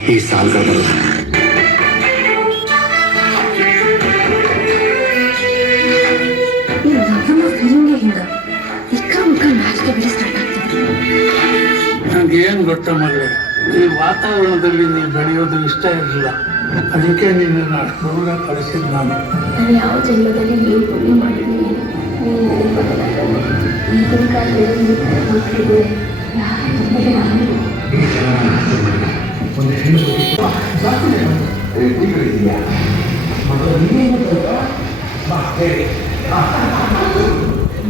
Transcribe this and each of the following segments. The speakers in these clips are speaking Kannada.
ಈ ಸಾಲ್ಗಳು ಏನ್ ಗೊತ್ತ ಮಗಳೇ ಈ ವಾತಾವರಣದಲ್ಲಿ ನೀನು ಬೆಳೆಯೋದು ಇಷ್ಟ ಇರಲಿಲ್ಲ. ಅದಕ್ಕೆ ನಿನ್ನನ್ನು ಅಷ್ಟು ದೂರ ಕಳಿಸಿದ್ ನಾನು. ನಾನು ಯಾವ ಜನ್ಮದಲ್ಲಿ ಏನು? ಪುಣ್ಯ ಮಾಡಿದ್ದೀನಿ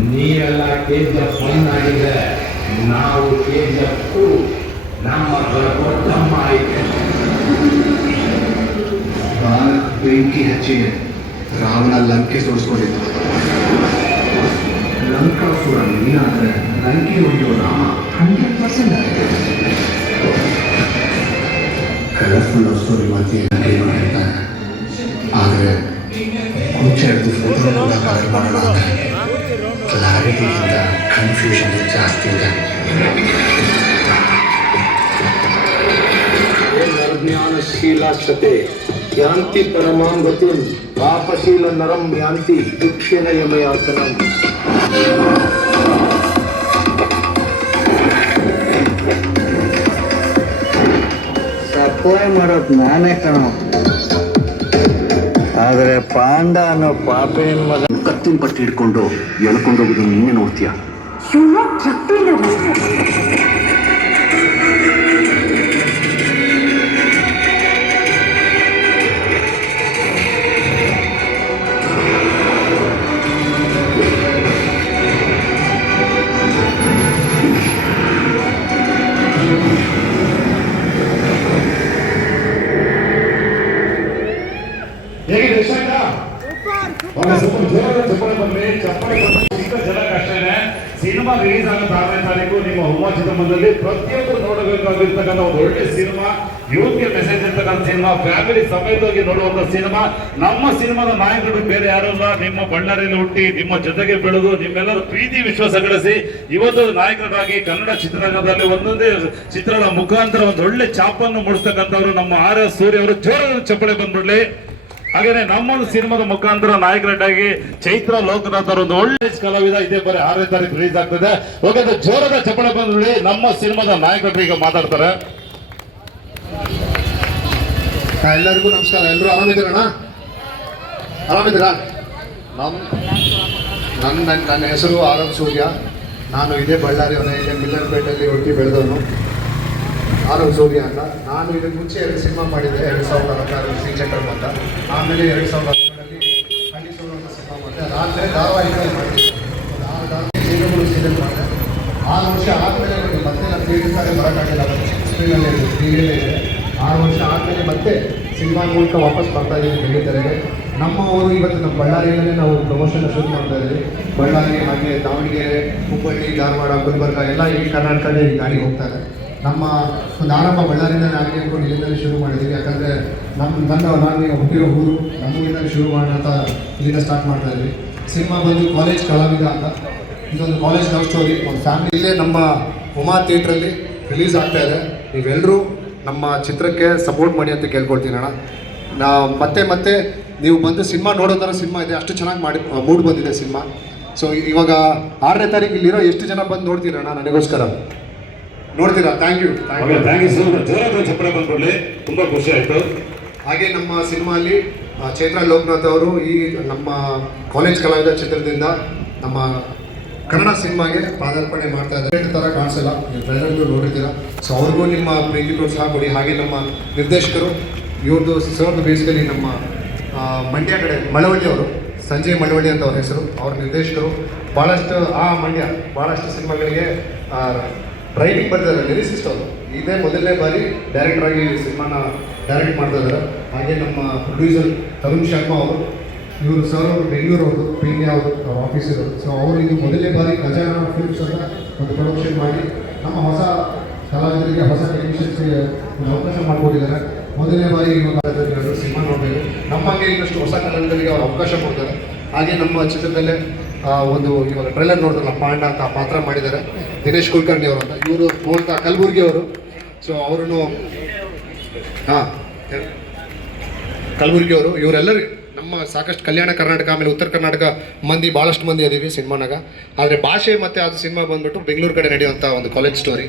ನೀ ಎಲ್ಲ ಕೆ ಜಿ ಎಫ್ ಒನ್ ಆಗಿದೆ ನಾವು ಕೆ ಜಿ ಎಫ್ ಟು ನಮ್ಮ ದೊಡ್ಡಮ್ಮ ಐತೆ ಬಾಲಕ್ ಬೆಂಕಿ ಹಚ್ಚಿ ರಾವಣ ಲಂಕೆ ಸೋಡಿಸ್ಕೊಂಡಿದ್ದ ಲಂಕಾಸುರ ನೀನಾದ್ರೆ ಲಂಕೆ ಹೊಡೆಯೋ Rama hundred percent husband also Rimati and Dima रहता है आगरे कुछ ऐसे फ़ोटो पूरा बाकी बना रहता है क्लैरिटी इंदा यान्ति परमां गतिं पापशील यान्ति दुःखेन यमयासनम् ಸಪ್ಲೈ ಮಾಡೋದ್ ನಾನೇ ಕಣ. ಆದರೆ ಪಾಂಡ ಅನ್ನೋ ಪಾಪಿನ ಮಗ ಕತ್ತಿನ ಪಟ್ಟಿ ಹಿಡ್ಕೊಂಡು ಎಳ್ಕೊಂಡೋಗುದು ಹೋಗೋದು ನೀನೇ ನೋಡ್ತೀಯ? ಯು ಚಿತ್ರಮಂದಿರದಲ್ಲಿ ಪ್ರತಿಯೊಬ್ಬರು ನೋಡಬೇಕಾಗಿರ್ತಕ್ಕಂಥ ಒಂದು ಒಳ್ಳೆ ಸಿನಿಮಾ ಯೂತ್ಗೆ ಮೆಸೇಜ್ ಇರ್ತಕ್ಕಂಥ ಸಿನಿಮಾ ಫ್ಯಾಮಿಲಿ ಸಮೇತವಾಗಿ ನೋಡುವಂತ ಸಿನಿಮಾ, ನಮ್ಮ ಸಿನಿಮಾದ ನಾಯಕರು ಬೇರೆ ಯಾರು ಅಲ್ಲ ನಿಮ್ಮ ಬಳ್ಳಾರಿಯಲ್ಲಿ ಹುಟ್ಟಿ, ನಿಮ್ಮ ಜೊತೆಗೆ ಬೆಳೆದು, ನಿಮ್ಮೆಲ್ಲರ ಪ್ರೀತಿ ವಿಶ್ವಾಸ ಗಳಿಸಿ ಇವತ್ತು ನಾಯಕರಾಗಿ ಕನ್ನಡ ಚಿತ್ರರಂಗದಲ್ಲಿ ಒಂದೊಂದೇ ಚಿತ್ರದ ಮುಖಾಂತರ ಒಂದು ಒಳ್ಳೆ ಚಾಪನ್ನು ಮೂಡಿಸ್ತಕ್ಕಂಥವ್ರು ನಮ್ಮ ಆರ್ ಎಸ್ ಸೂರ್ಯ ಅವರು. ಜೋರ ಚಪ್ಪಳೆ ಬಂದ್ಬಿಡ್ಲಿ. ಹಾಗೇನೆ ನಮ್ಮನ್ನು ಸಿನಿಮಾದ ಮುಖಾಂತರ ನಾಯಕರಾಗಿ ಚೈತ್ರ ಲೋಕನಾಥ್ ಒಂದು ಒಳ್ಳೆ ಕಲಾವಿದ ಇದೇ ಬರೀ ಆರನೇ ತಾರೀಕು ರಿಲೀಸ್ ಆಗ್ತದೆ. ಓಕೆ ಜೋರದ ಚಪ್ಪಳೆ ಬಂದ್ಬಿಡಿ ನಮ್ಮ ಸಿನಿಮಾದ ನಾಯಕರು ಈಗ ಮಾತಾಡ್ತಾರೆ. ಎಲ್ಲರಿಗೂ ನಮಸ್ಕಾರ. ಎಲ್ಲರೂ ಆರಾಮಿದ್ದೀರಣ್ಣ? ಆರಾಮಿದ್ದೀರಾ? ನಮ್ಮ ನನ್ನ ನನ್ನ ಹೆಸರು ಆರಂ ಸೂರ್ಯ. ನಾನು ಇದೇ ಬಳ್ಳಾರಿ ಅವನೇ ಇಲ್ಲೇ ಮಿಲ್ಲರ್ಪೇಟೆಯಲ್ಲಿ ಹುಟ್ಟಿ ಬೆಳೆದವನು. ಆರಂ ಸೂರ್ಯ ಅಂತ. ನಾನು ಇದಕ್ಕೆ ಮುಂಚೆ ಎರಡು ಸಿನಿಮಾ ಮಾಡಿದ್ದೆ, ಎರಡು ಸಾವಿರದ ಹದಿನಾರು ಶ್ರೀ ಚಕ್ರಮ್ ಅಂತ. ಆಮೇಲೆ ಎರಡು ಸಾವಿರದ ಹದಿನೇಳರಲ್ಲಿ ಹಳ್ಳಿ ಸೋಲು ಅಂತ ಸಿನಿಮಾ ಮಾಡಿದೆ. ಅದಾದಮೇಲೆ ಧಾರಾವಾಹಿಗಳು ಮಾಡಿದ್ದೆ ಆರು ಧಾರಾವಾಹಿ ಸೀರಿಯಲ್ ಮಾಡಿದೆ. ಆರು ವರ್ಷ ಆದಮೇಲೆ ನನಗೆ ಮತ್ತೆ ನಾನು ಥಿಯೇಟರ್ ಸಾರಿ ಬರೋಕ್ಕಾಗಿಲ್ಲ ಸ್ಕ್ರೀನಲ್ಲೇ ಇದೆ ಟಿವಿಯಲ್ಲೇ ಇದೆ. ಆರು ವರ್ಷ ಆದಮೇಲೆ ಮತ್ತೆ ಸಿನಿಮಾ ಮೂಲಕ ವಾಪಸ್ ಬರ್ತಾ ಇದ್ದೀನಿ ಬೆಳೀತಾರೆ ನಮ್ಮ ಊರು ಇವತ್ತು ನಮ್ಮ ಬಳ್ಳಾರಿಯಲ್ಲೇ ನಾವು ಪ್ರಮೋಷನ್ ಶುರು ಮಾಡ್ತಾ ಇದ್ದೀವಿ ಬಳ್ಳಾರಿ, ಹಾಗೆ ದಾವಣಗೆರೆ, ಹುಬ್ಬಳ್ಳಿ, ಧಾರವಾಡ, ಗುಲ್ಬರ್ಗ, ಎಲ್ಲ ಈ ಕರ್ನಾಟಕದಲ್ಲಿ ಗಾಡಿ ಹೋಗ್ತಾರೆ ನಮ್ಮ ಒಂದು ಆರಂಭ ಬಳ್ಳಾರಿಯಿಂದಲೇ ಆಗಲಿ ಅಂದ್ಕೊಂಡು ಇಲ್ಲಿಂದಲೇ ಶುರು ಮಾಡಿದ್ದೀವಿ ಯಾಕಂದರೆ ನಮ್ಮ ನನ್ನ ನಾನು ಹುಟ್ಟಿರೋ ಊರು ನಮ್ಮ ಶುರು ಮಾಡೋಣ ಅಂತ ಇಲ್ಲಿಂದ ಸ್ಟಾರ್ಟ್ ಮಾಡ್ತಾ ಇದ್ವಿ. ಸಿನಿಮಾ ಬಂದು ಕಾಲೇಜ್ ಕಲಾವಿದ ಅಂತ. ಇದೊಂದು ಕಾಲೇಜ್ ಲವ್ ಸ್ಟೋರಿ ಒಂದು ಫ್ಯಾಮಿಲಿ ಇಲ್ಲೇ ನಮ್ಮ ಉಮಾ ಥಿಯೇಟ್ರಲ್ಲಿ ರಿಲೀಸ್ ಆಗ್ತಾ ಇದೆ. ನೀವೆಲ್ಲರೂ ನಮ್ಮ ಚಿತ್ರಕ್ಕೆ ಸಪೋರ್ಟ್ ಮಾಡಿ ಅಂತ ಕೇಳ್ಕೊಳ್ತೀನಿ ಅಣ್ಣ. ನಾ ಮತ್ತೆ ಮತ್ತೆ ನೀವು ಬಂದು ಸಿನಿಮಾ ನೋಡೋ ಥರ ಸಿನಿಮಾ ಇದೆ. ಅಷ್ಟು ಚೆನ್ನಾಗಿ ಮಾಡಿ ಮೂಡ್ ಬಂದಿದೆ ಸಿನಿಮಾ. ಸೊ ಇವಾಗ ಆರನೇ ತಾರೀಕು ಇಲ್ಲಿರೋ ಎಷ್ಟು ಜನ ಬಂದು ನೋಡ್ತೀರಣ್ಣ ನನಗೋಸ್ಕರ? ನೋಡ್ತೀರಾ? Thank you thank you thank much ಜೋರಾಗಿ ಚಪ್ಪಳೆ ತುಂಬಾ ಖುಷಿ ಆಯ್ತು. ಹಾಗೆ ನಮ್ಮ ಸಿನಿಮಾಲಿ ಚೈತ್ರ ಲೋಕನಾಥ್ ಅವರು ಈ ನಮ್ಮ ಕಾಲೇಜ್ ಕಲಾವಿದ ಚಿತ್ರದಿಂದ ನಮ್ಮ ಕನ್ನಡ ಸಿನಿಮಾಗೆ ಪಾದಾರ್ಪಣೆ ಮಾಡ್ತಾ ಇದ್ದಾರೆ. ಥರ ಕಾಣಿಸಲ್ಲ. ನೀವು ಟ್ರೈಲರ್ದು ನೋಡಿರ್ತೀರ ಸೊ ಅವ್ರಿಗೂ ನಿಮ್ಮ ಪ್ರೀತಿ ಪ್ರೋತ್ಸಾಹ ಕೊಡಿ. ಹಾಗೆ ನಮ್ಮ ನಿರ್ದೇಶಕರು ಇವ್ರದ್ದು ಸರ್ದು ಬೇಸಿಕಲಿ ನಮ್ಮ ಮಂಡ್ಯ ಕಡೆ ಮಳವಳ್ಳಿ ಅವರು ಸಂಜಯ್ ಮಳವಳ್ಳಿ ಅಂತ ಅವ್ರ ಹೆಸರು. ಅವ್ರ ನಿರ್ದೇಶಕರು ಭಾಳಷ್ಟು ಆ ಮಂಡ್ಯ ಭಾಳಷ್ಟು ಸಿನಿಮಾಗಳಿಗೆ ರೈಟಿಂಗ್ ಬರ್ತಾರೆ ಲಿರಿಸಿಸ್ಟ್ ಅವರು ಇದೇ ಮೊದಲನೇ ಬಾರಿ ಡೈರೆಕ್ಟರ್ ಆಗಿ ಸಿನಿಮಾನ ಡೈರೆಕ್ಟ್ ಮಾಡ್ತಾ ಇದ್ದಾರೆ ಹಾಗೆ ನಮ್ಮ ಪ್ರೊಡ್ಯೂಸರ್ ತರುಣ್ ಶರ್ಮಾ ಅವರು, ಇವರು ಸರ್ ಅವರು ಬೆಂಗಳೂರು ಅವರು ಪೀಣ್ಯ ಅವರು ಆಫೀಸರು ಸೊ ಅವರು ಇದು ಮೊದಲನೇ ಬಾರಿ ಖಜಾನ ಫಿಲ್ಮ್ಸ್ ಅಂತ ಒಂದು ಪ್ರೊಡಕ್ಷನ್ ಮಾಡಿ ನಮ್ಮ ಹೊಸ ಕಲಾವಿದರಿಗೆ, ಹೊಸ ಟೆಕ್ನಿಷಿಯನ್ಸ್ಗೆ ಒಂದು ಅವಕಾಶ ಮಾಡಿಕೊಟ್ಟಿದ್ದಾರೆ. ಮೊದಲನೇ ಬಾರಿ ಇವಾಗ ಸಿನಿಮಾ ನೋಡಬೇಕು. ಹಾಗೆ ಇನ್ನಷ್ಟು ಹೊಸ ಕಲಾವಿದರಿಗೆ ಅವರು ಅವಕಾಶ ಕೊಡ್ತಾರೆ. ಹಾಗೆ ನಮ್ಮ ಚಿತ್ರದಲ್ಲೇ ಒಂದು ಇವಾಗ ಟ್ರೈಲರ್ ನೋಡಿದ್ರಲ್ಲ ಪಾಂಡ ಅಂತ ಪಾತ್ರ ಮಾಡಿದ್ದಾರೆ. ದಿನೇಶ್ ಕುಲಕರ್ಣಿ ಅವರು ಅಂತ. ಇವರು ಮೂಲತಃ ಕಲಬುರ್ಗಿ ಅವರು. ಸೊ ಅವರನ್ನು ಹಾಂ ಕಲಬುರ್ಗಿ ಅವರು ಇವರೆಲ್ಲರೂ ನಮ್ಮ ಸಾಕಷ್ಟು ಕಲ್ಯಾಣ ಕರ್ನಾಟಕ, ಆಮೇಲೆ ಉತ್ತರ ಕರ್ನಾಟಕ ಮಂದಿ ಭಾಳಷ್ಟು ಮಂದಿ ಅದೀವಿ ಸಿನಿಮಾನಾಗ. ಆದರೆ ಭಾಷೆ ಮತ್ತು ಅದು ಸಿನಿಮಾ ಬಂದ್ಬಿಟ್ಟು ಬೆಂಗಳೂರು ಕಡೆ ನಡೆಯುವಂಥ ಒಂದು ಕಾಲೇಜ್ ಸ್ಟೋರಿ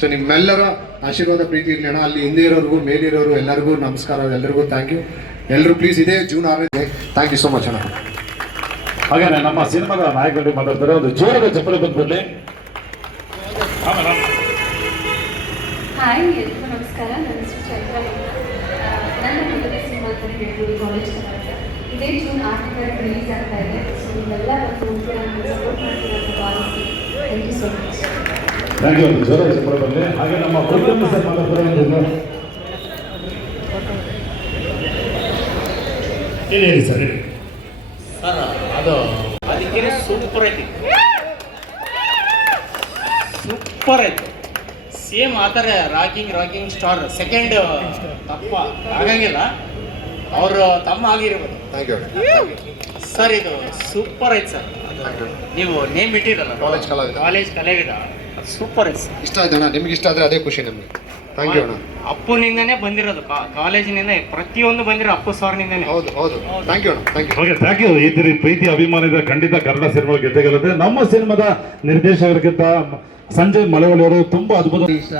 ಸೊ ನಿಮ್ಮೆಲ್ಲರ ಆಶೀರ್ವಾದ, ಪ್ರೀತಿ ಇರಲಿ ಅಣ್ಣ ಅಲ್ಲಿ ಹಿಂದೆ ಇರೋರಿಗೂ ಮೇಲಿರೋರು ಎಲ್ಲರಿಗೂ ನಮಸ್ಕಾರ, ಎಲ್ಲರಿಗೂ ಥ್ಯಾಂಕ್ ಯು ಎಲ್ಲರೂ ಪ್ಲೀಸ್ ಇದೇ ಜೂನ್ ಆರನೇ ಥ್ಯಾಂಕ್ ಯು ಸೋ ಮಚ್ ಅಣ್ಣ. ಹಾಗೆ ನಮ್ಮ ಸಿನಿಮಾದ ನಾಯಕರಲ್ಲಿ ಮಾತಾಡ್ತಾರೆ, ಒಂದು ಜೋರದ ಚಪ್ಪಲಿ ಹಾಯ್ ಎಲ್ರಿಗೂ ನಮಸ್ಕಾರ. ನನ್ನ ಹೆಸರು ಚೈತ್ರ ನನ್ನ ಮೊದಲನೇ ಸಿನಿಮಾ ಅಂತ ಹೇಳ್ಬೋದು ಕಾಲೇಜ್ ಕನ್ನಡ ಇದೇ ಜೂನ್ ಆರನೇ ತಾರೀಕು ರಿಲೀಸ್ ಆಗ್ತಾ ಇದೆ. ಸೊ ನೀವೆಲ್ಲ ಬಂದು ನಮಗೆ ಸಪೋರ್ಟ್ ಮಾಡ್ತೀರ ಅಂತ ಭಾವಿಸ್ತೀನಿ thank you so much thank you ಜೋರ ಸಪೋರ್ಟ್ ಬಂದೆ ಹಾಗೆ ನಮ್ಮ ಪ್ರತಿಯೊಂದು ಸರ್ ಮಾತಾಡ್ತಾರೆ ಒಂದು ಹೇಳಿ ಹೇಳಿ ಸರ್ ಹೇಳಿ. ಸರ್ ಅದು ಅದಕ್ಕೆ ಸೂಪರ್ ಐತಿ ಸೂಪರ್ ಆಯ್ತು. ಸೇಮ್ ಆ ಥರ ರಾಕಿಂಗ್ ರಾಕಿಂಗ್ ಸ್ಟಾರ್. ಸೆಕೆಂಡ್ ತಪ್ಪ. ಆಗಂಗಿಲ್ಲ. ಅವರು ತಮ್ಮ ಆಗಿರ್ಬೋದು ಥ್ಯಾಂಕ್ ಯು ಸರ್ ಇದು ಸೂಪರ್ ಐತೆ ಸರ್. ನೀವು name ಇಟ್ಟಿರಲ್ಲ. College Kalavida. College Kalavida. Super ಐತೆ ಸರ್. ಇಷ್ಟ ಆಯ್ತಣ್ಣ ನಿಮ್ಗೆ ಇಷ್ಟ ಆದರೆ ಅದೇ ಖುಷಿ ನಮಗೆ. ಥ್ಯಾಂಕ್ ಯು ಅಣ್ಣ. ಅಪ್ಪನಿಂದನೇ ಬಂದಿರೋದು. ಕಾ- ಕಾಲೇಜಿನಿಂದ ಪ್ರತಿಯೊಂದು ಬಂದಿರೋ ಅಪ್ಪು ಸಾರ್ನಿಂದನೇ. ಹೌದು ಹೌದು. ಥ್ಯಾಂಕ್ ಯು ಅಣ್ಣ thank you okay thank you ಈ ರೀತಿ ಪ್ರೀತಿ ಅಭಿಮಾನಿದ ಖಂಡಿತ ಕನ್ನಡ ಸಿನಿಮಾ ಗೆದ್ದೇ ಗೆಲ್ಲುತ್ತೆ. ನಮ್ಮ ಸಿನಿಮಾದ ನಿರ್ದೇಶಕರಿಗಿಂತ ಸಂಜಯ್ ಮಳವಳ್ಳಿ ಅವರು ತುಂಬಾ ಅದ್ಭುತ ಇಷ್ಟ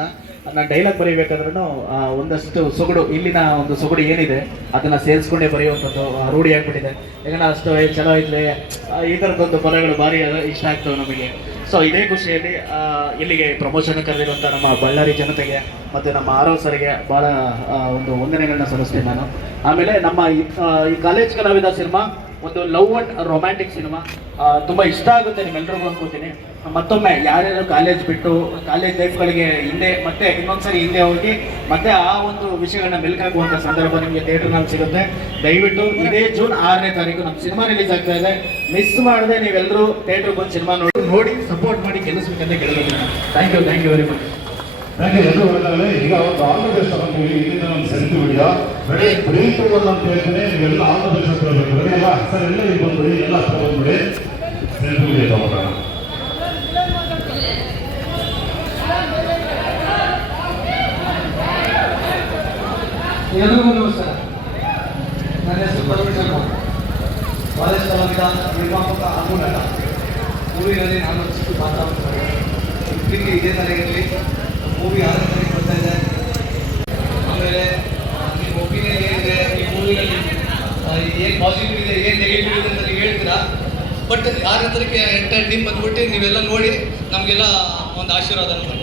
ನಾನು ಡೈಲಾಗ್ ಬರೀಬೇಕಾದ್ರೂ ಒಂದಷ್ಟು ಸೊಗಡು, ಇಲ್ಲಿನ ಒಂದು ಸೊಗಡು ಏನಿದೆ, ಅದನ್ನು ಸೇರಿಸ್ಕೊಂಡೇ ಬರೆಯುವಂಥದ್ದು ರೂಢಿ ಆಗ್ಬಿಟ್ಟಿದೆ. ಯಾಕಂದ್ರೆ ಅಷ್ಟು ಚಲೋ ಇದ್ಲೆ ಈ ಥರದ್ದೊಂದು ಪದಗಳು ಭಾರಿ ಇಷ್ಟ ಆಗ್ತವೆ ನಮಗೆ. ಸೊ ಇದೇ ಖುಷಿಯಲ್ಲಿ ಇಲ್ಲಿಗೆ ಪ್ರಮೋಷನ್ ಕರೆದಿರುವಂಥ ನಮ್ಮ ಬಳ್ಳಾರಿ ಜನತೆಗೆ ಮತ್ತು ನಮ್ಮ ಆರೋ ಸರ್ಗೆ ಭಾಳ ಒಂದು ವಂದನೆಗಳನ್ನ ಸಲ್ಲಿಸ್ತೀನಿ ನಾನು. ಆಮೇಲೆ ನಮ್ಮ ಈ ಕಾಲೇಜ್ ಕಲಾವಿದ ಸಿನಿಮಾ ಒಂದು ಲವ್ ಅಂಡ್ ರೊಮ್ಯಾಂಟಿಕ್ ಸಿನಿಮಾ ತುಂಬ ಇಷ್ಟ ಆಗುತ್ತೆ ನಿಮ್ಮೆಲ್ರಿಗೂ ಅನ್ಕೋತೀನಿ. ಮತ್ತೊಮ್ಮೆ ಯಾರ್ಯಾರು ಕಾಲೇಜ್ ಬಿಟ್ಟು ಕಾಲೇಜ್ ಲೈಫ್ಗಳಿಗೆ ಹಿಂದೆ ಮತ್ತೆ ಇನ್ನೊಂದ್ಸರಿ ಹಿಂದೆ ಹೋಗಿ ಮತ್ತೆ ಆ ಒಂದು ವಿಷಯಗಳನ್ನ ಮೆಲ್ಕಾಕುವಂಥ ಸಂದರ್ಭ ನಿಮಗೆ ಥಿಯೇಟರ್ನಲ್ಲಿ ಸಿಗುತ್ತೆ. ದಯವಿಟ್ಟು ಇದೇ ಜೂನ್ ಆರನೇ ತಾರೀಕು ನಮ್ಮ ಸಿನಿಮಾ ರಿಲೀಸ್ ಆಗ್ತಾ ಇದೆ. ಮಿಸ್ ಮಾಡದೆ ನೀವೆಲ್ಲರೂ ಥಿಯೇಟರ್ ಬಂದು ಸಿನಿಮಾ ನೋಡಿ. ನೋಡಿ ಸಪೋರ್ಟ್ ಮಾಡಿ ಗೆಲ್ಲಿಸ್ಬೇಕಂತ ಕೇಳಬೇಕು thank you thank you very much thank you ಎಲ್ಲರೂ ಒಳ್ಳೆದಾಗಲಿ ಈಗ ಒಂದು ಆಲ್ ದ ಬೆಸ್ಟ್ ಇಲ್ಲಿಂದ ನಮ್ಮ ಸೆಲ್ಫಿ ವಿಡಿಯೋ ಬರೀ ಬ್ರೇಕ್ ಅಂತ ಹೇಳ್ತೀನಿ ನೀವೆಲ್ಲ ದ ಬೆಸ್ಟ್ ಬರಬೇಕು ಅಲ್ಲ ಸರ್, ಎಲ್ಲ ಇಲ್ಲಿ ಬಂದ್ಬಿಡಿ, ಎಲ್ಲ ಹತ್ರ ಬಂದ್ಬಿಡಿ. ಸೆಲ್ಫಿ ವಿಡಿಯೋ ತಗೋಣ ಎಲ್ರಿಗೂ ನಮಸ್ಕಾರ ನನ್ನ ಹೆಸರು ಪರಮೇಶ್ ಶರ್ಮಾ ಕಾಲೇಜ್ ಕಲಾವಿದ ನಿರ್ಮಾಪಕ ಹಾಗೂ ನಟ ಮೂವಿನಲ್ಲಿ ನಾನು ಚಿಕ್ಕ ಮಾತಾಡ್ತಾರೆ ಪ್ರೀತಿ ಇದೇ ಥರ ಇರಲಿ ಮೂವಿ ಆರನೇ ತಾರೀಕು ಬರ್ತಾ ಇದೆ ಆಮೇಲೆ ನಿಮ್ಮ ಒಪಿನಿಯನ್ ಏನಿದೆ ಈ ಮೂವಿನಲ್ಲಿ ಏನು ಪಾಸಿಟಿವ್ ಇದೆ, ಏನು ನೆಗೆಟಿವ್ ಇದೆ ಅಂತ ನೀವು ಹೇಳ್ತೀರಾ? ಬಟ್ ಯಾರ ಹತ್ರಕ್ಕೆ ಎಂಟೈರ್ ಟೀಮ್ ಬಂದ್ಬಿಟ್ಟು ನೀವೆಲ್ಲ ನೋಡಿ, ನಮಗೆಲ್ಲ ಒಂದು ಆಶೀರ್ವಾದ ಮಾಡಿ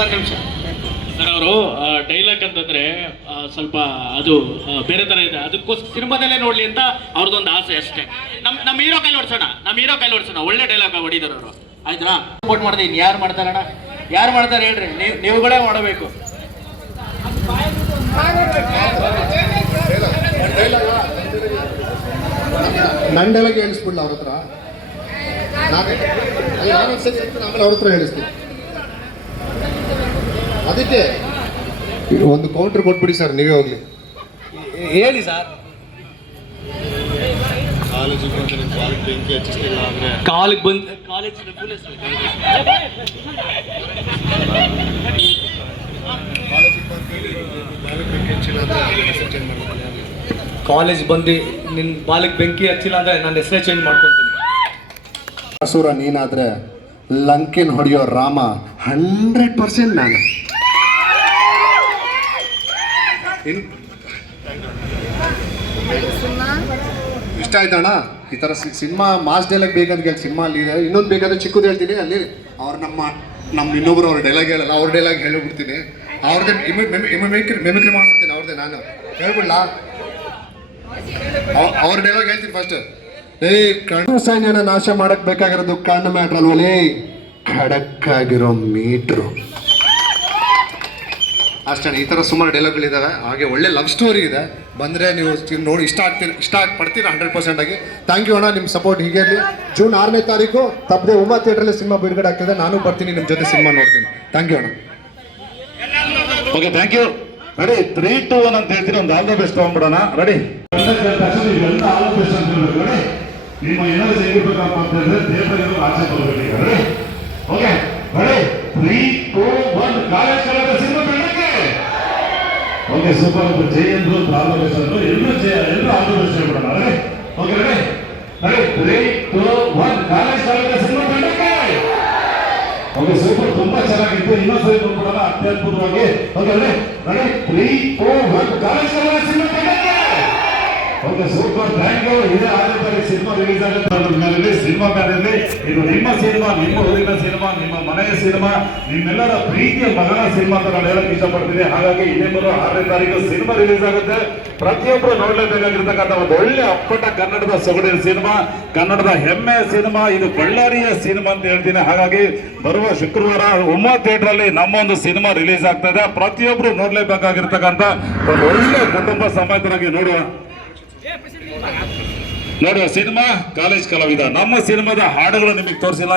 ಒಂದು ನಿಮಿಷ. ಸರ್, ಅವರು ಡೈಲಾಗ್ ಅಂತಂದ್ರೆ ಸ್ವಲ್ಪ ಅದು ಬೇರೆ ತರ ಇದೆ. ಅದಕ್ಕೋಸ್ಕರ ಸಿನಿಮಾದಲ್ಲೇ ನೋಡ್ಲಿ ಅಂತ ಅವ್ರದ್ದೊಂದು ಆಸೆ ಅಷ್ಟೇ. ನಮ್ ನಮ್ಮ ಹೀರೋ ಕೈಲಿ ಹೊಡ್ಸೋಣ ನಮ್ಮ ಹೀರೋ ಕೈಲಿ ಹೊಡ್ಸೋಣ ಒಳ್ಳೆ ಡೈಲಾಗ್ ಹೊಡಿದಾರ ಅವರು. ಆಯ್ತಾ? ಸಪೋರ್ಟ್ ಮಾಡಿದೆ, ಇನ್ ಯಾರು ಮಾಡ್ತಾರಣ ಯಾರು ಮಾಡ್ತಾರೆ ಹೇಳ್ರಿ. ನೀವು, ನೀವುಗಳೇ ಮಾಡಬೇಕು. ನನ್ನ ಡೈಲಾಗ್ ಹೇಳಿಸ್ಬಿಡ್ಲ ಅವ್ರ ಹತ್ರ? ಆಮೇಲೆ ಅವ್ರ ಹತ್ರ ಹೇಳಿಸ್ತೀನಿ. ಅದಕ್ಕೆ ಒಂದು ಕೌಂಟರ್ ಕೊಟ್ಬಿಡಿ ಸರ್ ನೀವೇ ಹೋಗ್ಲಿ. ಹೇಳಿ ಸರ್ ಕಾಲಿಗೆ ಬಂದು ಕಾಲೇಜ್. ಕಾಲೇಜ್ ಬಂದು ನಿನ್ನ ಬಾಲಿಗೆ ಬೆಂಕಿ ಹಚ್ಚಿಲ್ಲ ಅಂದ್ರೆ ನನ್ನ ಹೆಸರೇ ಚೇಂಜ್ ಮಾಡ್ಕೊತೀನಿ. ಹಸೂರ ನೀನಾದ್ರೆ ಲಂಕೆನ್ ಹೊಡೆಯೋ ರಾಮ ಹಂಡ್ರೆಡ್ ಪರ್ಸೆಂಟ್ ನಾನು ಇನ್- ಇಷ್ಟ ಆಯ್ತಣ್ಣ? ಈ ಥರ ಸಿನಿಮಾ ಮಾಸ್ ಡೈಲಾಗ್ ಬೇಕಂತ ಕೇಳಿ ಸಿನಿಮಾ ಅಲ್ಲಿ ಇದೆ. ಇನ್ನೊಂದು ಬೇಕಾದ್ರೆ ಚಿಕ್ಕದು ಹೇಳ್ತೀನಿ, ಅಲ್ಲಿ ಅವ್ರು ನಮ್ಮ ನಮ್ಮ ಇನ್ನೊಬ್ರು ಅವ್ರ ಡೈಲಾಗ್ ಹೇಳಲ್ಲ, ಅವ್ರ ಡೈಲಾಗ್ ಹೇಳಿಬಿಡ್ತೀನಿ. ಅವ್ರದ್ದೇ ಮೆಮಿಕ್ರಿ ಮೆಮಿಕ್ರಿ ಮಾಡ್ಬಿಡ್ತೀನಿ ಅವ್ರದ್ದೇ ನಾನು. ಹೇಳ್ಬಿಡ್ಲ? ಅವ್- ಅವ್ರ ಡೈಲಾಗ್ ಹೇಳ್ತೀನಿ ಫಸ್ಟ್ ಏ, ಕಣ್ಣು ಸೈನ್ಯನ ನಾಶ ಮಾಡಕ್ ಬೇಕಾಗಿರೋದು ಕಣ್ಣು ಮ್ಯಾಟ್ರ್ ಅಲ್ವಲ್ಲಿ ಖಡಕ್ಕಾಗಿರೋ ಮೀಟ್ರು ಅಷ್ಟೇ ಈ ಥರ ಸುಮಾರು ಡೈಲಾಗ್ಗಳಿದ್ದಾವೆ ಹಾಗೆ ಒಳ್ಳೆ ಲವ್ ಸ್ಟೋರಿ ಇದೆ. ಬಂದರೆ ನೀವು ನೋಡಿ ಇಷ್ಟ ಆಗ್ತೀರಿ ಇಷ್ಟ ಆಗಿ ಪಡ್ತೀರಾ ಹಂಡ್ರೆಡ್ ಪರ್ಸೆಂಟ್ ಆಗಿ. ಥ್ಯಾಂಕ್ ಯು ಅಣ್ಣ ನಿಮ್ಮ ಸಪೋರ್ಟ್ ಹೀಗೆ ಇರಲಿ. ಜೂನ್ ಆರನೇ ತಾರೀಕು ತಪ್ಪದೆ ಉಮಾ ಥಿಯೇಟ್ರಲ್ಲಿ ಸಿನಿಮಾ ಬಿಡುಗಡೆ ಆಗ್ತದೆ. ನಾನು ಬರ್ತೀನಿ ನಿಮ್ಮ ಜೊತೆ ಸಿನಿಮಾ ನೋಡ್ತೀನಿ. ಥ್ಯಾಂಕ್ ಯು ಅಣ್ಣ. Okay thank you ready three two one ಅಂತ ಹೇಳ್ತೀನಿ. ಒಂದು ಆಲ್ ದ ಬೆಸ್ಟ್ ತಗೊಂಡ್ಬಿಡೋಣ ರೆಡಿ ತಕ್ಷಣ ಇವೆಲ್ಲ ಆಲ್ ದ ಬೆಸ್ಟ್ ಅಂತ ಹೇಳ್ಬೇಕು ರೆಡಿ ನಿಮ್ಮ ಏನಾದ್ರು ಹೆಂಗಿರ್ಬೇಕಪ್ಪ ಅಂತ ಹೇಳಿದ್ರೆ ದೇವರಿಗೆ ಬರ್ಬೇಕು okay ready three two one college cinema okay super ಜೈ ಅಂದ್ರು ಆಲ್ ದ ಬೆಸ್ಟ್ ಅಂದ್ರು ಎಲ್ಲರೂ ಜಯ ಎಲ್ಲರೂ ಆಶೀರ್ವಚನೆ ಮಾಡೋಣ okay ready ready three two one college college cinema ತಂಡಕ್ಕೆ ಓಕೆ ಸೂಪರ್ ತುಂಬಾ ಚೆನ್ನಾಗಿತ್ತು. ಇನ್ನೊಂದ್ಸರಿ ನೋಡ್ಬಿಡೋಣ ಅತ್ಯದ್ಭುತವಾಗಿ. Okay ready ready three four one college college cinema okay super thank you ಇದೇ ತಾರೀಕು ಸಿನಿಮಾ ರಿಲೀಸ್ ಆಗುತ್ತೆ ಸಿನಿಮಾ ಮೇಲೆ ಇದು ನಿಮ್ಮ ಸಿನಿಮಾ ನಿಮ್ಮ ಊರಿನ ಸಿನಿಮಾ ನಿಮ್ಮ ಮನೆಯ ಸಿನಿಮಾ ನಿಮ್ಮೆಲ್ಲರ ಪ್ರೀತಿಯ ಮಗನ ಸಿನಿಮಾ ಅಂತ ನಾನು ಹೇಳಕ್ ಇಷ್ಟಪಡ್ತೀನಿ. ಹಾಗಾಗಿ ಇದೇ ಬರೋ ಆರನೇ ತಾರೀಕು ಸಿನಿಮಾ ರಿಲೀಸ್ ಆಗುತ್ತೆ. ಪ್ರತಿಯೊಬ್ಬರು ನೋಡ್ಲೇಬೇಕಾಗಿರ್ತಕ್ಕಂಥ ಒಂದು ಒಳ್ಳೆ ಅಪ್ಪಟ ಕನ್ನಡದ ಸೊಗಡಿನ ಸಿನಿಮಾ ಕನ್ನಡದ ಹೆಮ್ಮೆಯ ಸಿನಿಮಾ ಇದು ಬಳ್ಳಾರಿಯ ಸಿನಿಮಾ ಅಂತ ಹೇಳ್ತೀನಿ. ಹಾಗಾಗಿ ಬರುವ ಶುಕ್ರವಾರ ಉಮ್ಮ ಥಿಯೇಟರ್ ಅಲ್ಲಿ ನಮ್ಮ ಒಂದು ಸಿನಿಮಾ ರಿಲೀಸ್ ಆಗ್ತದೆ ಪ್ರತಿಯೊಬ್ರು ನೋಡ್ಲೇಬೇಕಾಗಿರ್ತಕ್ಕಂಥ ಒಂದು ಒಳ್ಳೆ ಕುಟುಂಬ ಸಮೇತರಾಗಿ ನೋಡುವ ನೋಡುವ ಸಿನಿಮಾ ಕಾಲೇಜ್ ಕಲಾವಿದ. ನಮ್ಮ ಸಿನಿಮಾದ ಹಾಡುಗಳು ನಿಮಗೆ ತೋರಿಸಿಲ್ಲ.